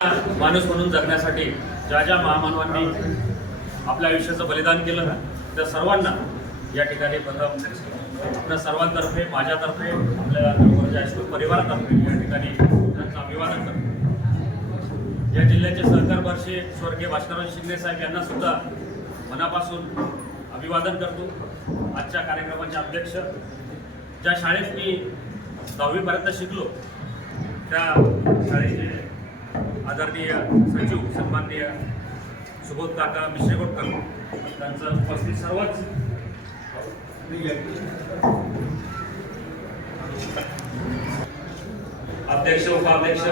माणूस म्हणून जगण्यासाठी ज्या ज्या महामानवांनी आपल्या आयुष्याचं बलिदान केलं ना त्या सर्वांना या ठिकाणी प्रथम आपल्या सर्वांतर्फे माझ्यातर्फे आपल्या नागपूरच्या परिवारातर्फे या ठिकाणी त्यांचं अभिवादन करतो. या जिल्ह्याचे सहकार वर्षे स्वर्गीय भास्करराव शिंदे साहेब यांना सुद्धा मनापासून अभिवादन करतो. आजच्या कार्यक्रमाचे अध्यक्ष ज्या शाळेत मी दहावीपर्यंत शिकलो त्या शाळेचे आदरणीय सचिव सन्माननीय सुबोध काका मिश्रेकोटकर त्यांचं उपस्थित सर्वच. अध्यक्ष उपाध्यक्ष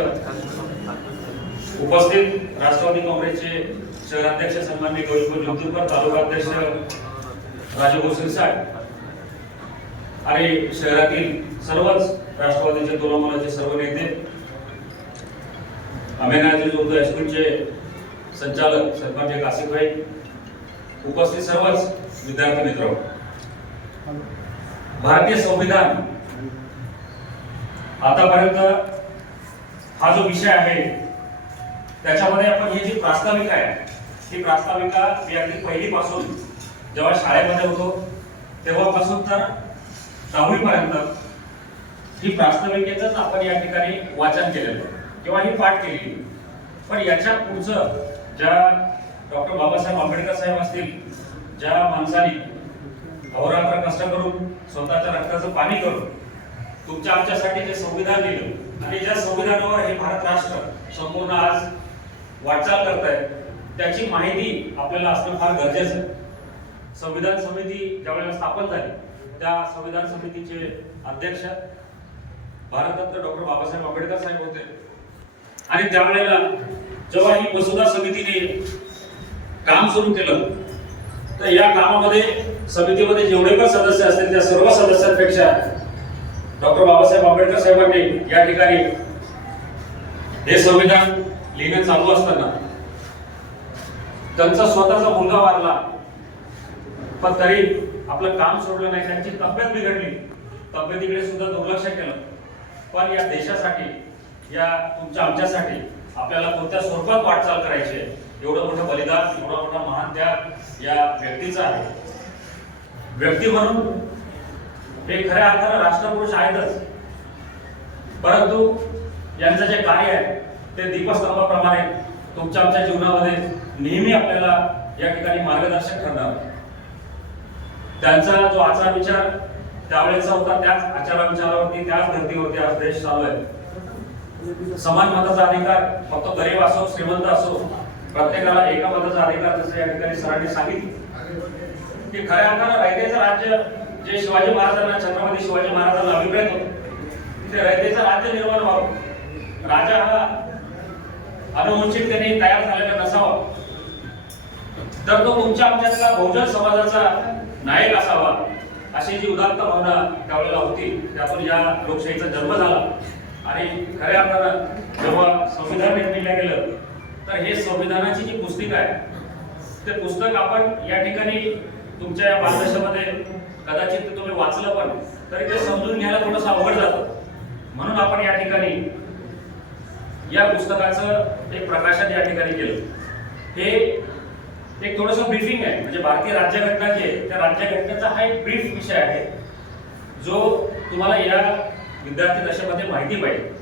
उपस्थित राष्ट्रवादी काँग्रेसचे शहराध्यक्ष सन्मान्य गौरीपूर जुंतूरकर तालुका अध्यक्ष राजभाऊ साहेब आणि शहरातील सर्वच राष्ट्रवादीचे तोलामोलाचे सर्व नेते अमेनाजी उर्दू हायस्कूलचे संचालक सन्मान्य कासिफभाई उपस्थित सर्वच विद्यार्थी मित्र भारतीय संविधान आतापर्यंत हा जो विषय आहे त्याच्यामध्ये आपण ही जी प्रास्ताविका आहे ही प्रास्ताविका मी अगदी पहिलीपासून जेव्हा शाळेमध्ये होतो तेव्हापासून तर दहावीपर्यंत ही प्रास्ताविकेचंच आपण या ठिकाणी वाचन केलेलं किंवा ही पाठ केलेली पण याच्या पुढचं ज्या डॉक्टर बाबासाहेब आंबेडकर साहेब असतील ज्या माणसाने अहोरात्र कष्ट करून स्वतःच्या रक्ताचं पाणी करून तुमच्या आमच्यासाठी जे संविधान दिलं आणि ज्या संविधानावर हे भारत राष्ट्र संपूर्ण आज वाटचाल करत आहे त्याची माहिती आपल्याला असणं फार गरजेचं आहे. संविधान समिती ज्यावेळेला स्थापन झाली त्या संविधान समितीचे अध्यक्ष भारतरत्न डॉक्टर बाबासाहेब आंबेडकर साहेब होते. आणि त्यावेळेला जेव्हा ही मसुदा समितीने काम सुरू केलं तर या कामामध्ये समितीमध्ये जेवढे पण सदस्य असतील त्या सर्व सदस्यांपेक्षा डॉक्टर बाबासाहेब आंबेडकर साहेबांनी या ठिकाणी हे संविधान लिहिणं चालू असताना त्यांचा स्वतःचा मुलगा वारला. पण तरी आपलं काम सोडलं नाही त्यांची तब्येत बिघडली. तब्येतीकडे सुद्धा दुर्लक्ष केलं. पण या देशासाठी या तुमच्या आमच्यासाठी आपल्याला कोणत्या स्वरूपात वाटचाल करायची आहे? एवढं मोठं बलिदान एवढा मोठा महान त्याग या व्यक्तीचा आहे. व्यक्ती म्हणून हे खऱ्या अर्थानं राष्ट्रपुरुष आहेतच. परंतु यांचं जे कार्य आहे ते दीपस्तंभाप्रमाणे तुमच्या आमच्या जीवनामध्ये नेहमी आपल्याला या ठिकाणी मार्गदर्शक ठरणार. त्यांचा जो आचार विचार त्यावेळेचा होता त्याच आचार विचारावरती त्याच धर्तीवरती आज देश चालू आहे. समान मताचा अधिकार फक्त गरीब असो श्रीमंत असो प्रत्येकाला एका मताचा अधिकार जसं या ठिकाणी सरांनी सांगितलं. की खऱ्या अर्थानं रयतेचं राज्य जे शिवाजी महाराजांना छत्रपती शिवाजी महाराजांना अभिप्रेत होत ते रयतेचं राज्य निर्माण व्हावं. राजा हा अनुवंशिकतेने तयार झालेला नसावा. तर तो तुमच्या आमच्यातला बहुजन समाजाचा नायक असावा अशी जी उदात्त भावना त्यावेळेला होती. त्यातून या लोकशाहीचा जन्म झाला. आणि खऱ्या अर्थानं जेव्हा संविधान निर्मिलं गेलं तर हे संविधानाची जी पुस्तिका आहे ते पुस्तक आपण या ठिकाणी तुमच्या या बालदेशामध्ये कदाचित ते तुम्ही वाचलं पण तरी ते समजून घ्यायला थोडंसं अवघड जातं. म्हणून आपण या ठिकाणी या पुस्तकाचं एक प्रकाशन या ठिकाणी केलं. हे एक थोडंसं ब्रीफिंग आहे म्हणजे भारतीय राज्यघटना जी आहे त्या राज्यघटनेचा हा एक ब्रीफ विषय आहे जो तुम्हाला या विद्यार्थी दशेमध्ये माहिती पाहिजे.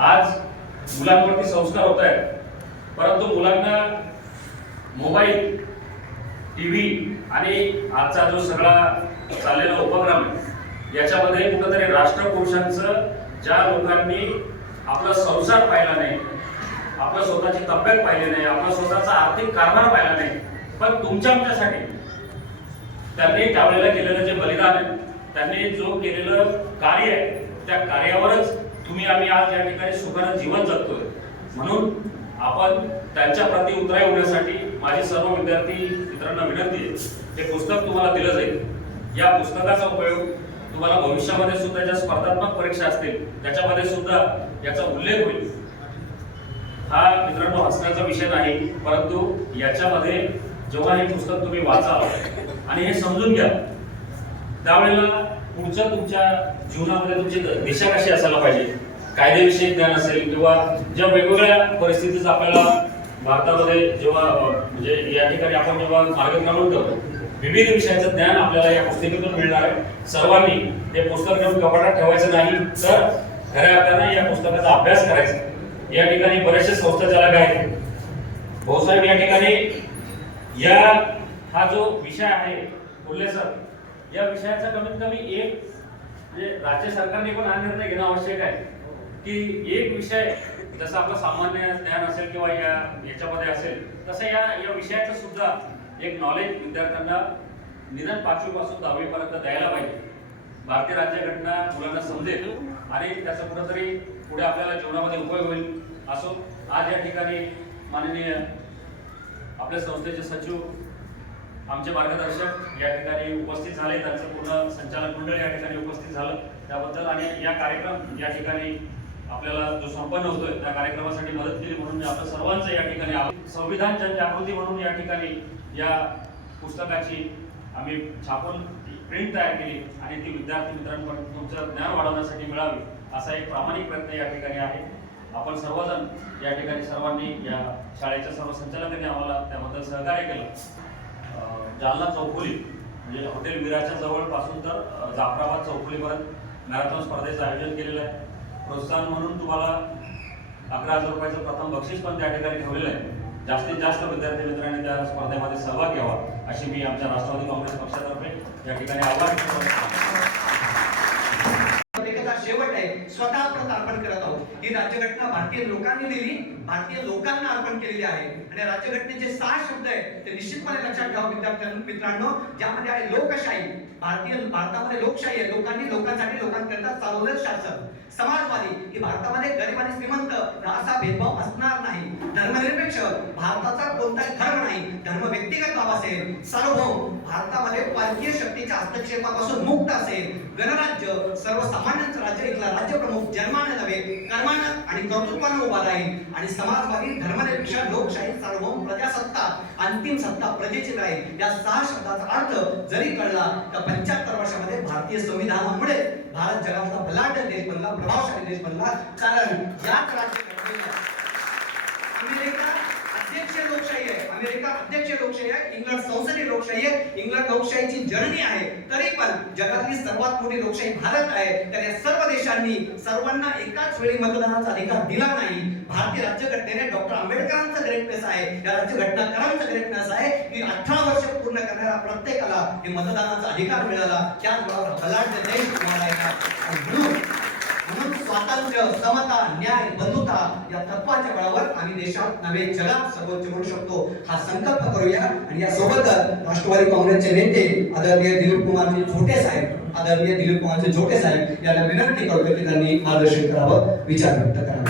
आज मुलांवरती संस्कार होत आहेत. परंतु मुलांना मोबाईल टी व्ही आणि आजचा जो सगळा चाललेला उपक्रम आहे याच्यामध्ये कुठंतरी राष्ट्रपुरुषांचं ज्या लोकांनी आपला संसार पाहिला नाही आपलं स्वतःची तब्येत पाहिली नाही आपला स्वतःचा आर्थिक कारभार पाहिला नाही पण तुमच्या आमच्यासाठी त्यांनी त्यावेळेला केलेलं जे बलिदान आहे त्यांनी जो केलेलं कार्य आहे त्या कार्यावरच तुम्ही आम्ही आज या ठिकाणी सुखानं जीवन जगतोय. म्हणून आपण त्यांच्या प्रती उतराई होण्यासाठी माझी सर्व विद्यार्थी मित्रांना विनंती आहे. हे पुस्तक तुम्हाला दिलं जाईल. या पुस्तकाचा उपयोग तुम्हाला भविष्यामध्ये सुद्धा ज्या स्पर्धात्मक परीक्षा असतील त्याच्यामध्ये सुद्धा याचा उल्लेख होईल. हा मित्रांनो हसण्याचा विषय नाही परंतु याच्यामध्ये जेव्हा हे पुस्तक तुम्ही वाचाल आणि हे समजून घ्या त्यावेळेला पुढच्या तुमच्या जीवनामध्ये तुमची दिशा कशी असायला पाहिजे? कायदेविषयक ज्ञान असेल किंवा ज्या वेगवेगळ्या परिस्थितीत आपल्याला भारतामध्ये जेव्हा म्हणजे या ठिकाणी आपण जेव्हा मार्गक्रमण करतो विविध विषयाचं ज्ञान आपल्याला या पुस्तिकेतून मिळणार आहे. सर्वांनी हे पुस्तक घेऊन कपाटात ठेवायचं नाही तर खऱ्या अर्थानं या पुस्तकाचा अभ्यास करायचा. या ठिकाणी बरेचसे संस्था चालक आहेत. भाऊसाहेब या ठिकाणी या हा जो विषय आहे बोलले सर या विषयाचा कमीत कमी एक म्हणजे राज्य सरकारने पण हा निर्णय घेणं आवश्यक आहे. की एक विषय जसं आपलं सामान्य ज्ञान असेल किंवा या याच्यामध्ये असेल तसं या या विषयाचं सुद्धा एक नॉलेज विद्यार्थ्यांना निदान पाचवीपासून दहावीपर्यंत द्यायला पाहिजे. भारतीय राज्यघटना मुलांना समजेल आणि त्याचा कुठंतरी पुढे आपल्याला जीवनामध्ये उपयोग होईल असो आज या ठिकाणी माननीय आपल्या संस्थेचे सचिव आमचे मार्गदर्शक या ठिकाणी उपस्थित झाले त्यांचं पूर्ण संचालक मंडळ या ठिकाणी उपस्थित झालं त्याबद्दल आणि या कार्यक्रम या ठिकाणी आपल्याला जो संपन्न होतोय त्या कार्यक्रमासाठी मदत केली म्हणून मी आपल्या सर्वांचं या ठिकाणी संविधान जनजागृती म्हणून या ठिकाणी या पुस्तकाची आम्ही छापून प्रिंट तयार केली आणि ती विद्यार्थी मित्रांपर्यंत तुमचं ज्ञान वाढवण्यासाठी मिळावी असा एक प्रामाणिक प्रयत्न या ठिकाणी आहे. आपण सर्वजण या ठिकाणी सर्वांनी या शाळेच्या सर्व संचालकांनी आम्हाला त्याबद्दल सहकार्य केलं. जालना चौफुली म्हणजे हॉटेल विराच्या जवळपासून तर जाफराबाद चौफुलीपर्यंत मॅरेथॉन स्पर्धेचं आयोजन केलेलं आहे. प्रोत्साहन म्हणून तुम्हाला अकरा हजार रुपयाचं प्रथम बक्षीस पण त्या ठिकाणी ठेवलेलं आहे. जास्तीत जास्त विद्यार्थी मित्रांनी त्या स्पर्धेमध्ये सहभाग घ्यावा अशी मी आमच्या राष्ट्रवादी काँग्रेस पक्षातर्फे या ठिकाणी आवाहन करतो एकदा शेवट आहे स्वतः प्रत अर्पण करत आहोत. ही राज्यघटना भारतीय लोकांनी लिहिली भारतीय लोकांना अर्पण केलेली आहे. आणि राज्यघटनेचे सहा शब्द आहेत ते निश्चितपणे लक्षात ठेवा विद्यार्थ्यांनो मित्रांनो. ज्यामध्ये आहे लोकशाही. भारतीय भारतामध्ये लोकशाही आहे. लोकांनी लोकांसाठी लोकांकरिता चालवलं शासन. समाजवादी. ही भारतामध्ये गरीब आणि श्रीमंत असा भेदभाव असणार नाही. धर्मनिरपेक्ष. भारताचा कोणताही धर्म नाही. धर्म व्यक्तिगत बाब असेल सार्वभौम. भारतामध्ये पालकीय शक्तीच्या हस्तक्षेपापासून मुक्त असेल. गणराज्य सर्वसामान्यांचं राज्य इथला राज्यप्रमुख जन्मान आणि कर्तृत्वानं उभा राहील आणि समाजवादी धर्मनिरपेक्ष लोकशाही सार्वभौम प्रजासत्ता अंतिम सत्ता प्रजेची राहील. या सहा शब्दाचा अर्थ जरी कळला तर पंच्याहत्तर वर्षामध्ये भारतीय संविधानामुळे भारत जगातला बलाढ्य देश बनला प्रभावशाली देश बनला. कारण याच राज्यघटनेला अमेरिका अध्यक्ष लोकशाही आहे. अमेरिका अध्यक्ष लोकशाही आहे. इंग्लंड संसदीय लोकशाही आहे. इंग्लंड लोकशाहीची जननी आहे. तरी पण जगातली सर्वात मोठी लोकशाही भारत आहे. तर या सर्व देशांनी सर्वांना एकाच वेळी मतदानाचा अधिकार दिला नाही. भारतीय राज्यघटनेने डॉक्टर आंबेडकरांचा ग्रेटनेस आहे. या राज्यघटनाकारांचा ग्रेटनेस आहे. की अठरा वर्ष पूर्ण करणाऱ्या प्रत्येकाला हे मतदानाचा अधिकार मिळाला. त्याचबरोबर बलाढ्य देश तुम्हाला आहे आणि म्हणून म्हणून स्वातंत्र्य समता न्याय बंधुता या तत्वाच्या बळावर आम्ही देशात नवे जगात सर्वोच्च म्हणू शकतो. हा संकल्प करूया आणि या सोबतच राष्ट्रवादी काँग्रेसचे नेते आदरणीय दिलीप कुमारजी छोटे साहेब आदरणीय दिलीप कुमारजी छोटे साहेब यांना विनंती करतो की त्यांनी मार्गदर्शन करावं विचार व्यक्त करावा.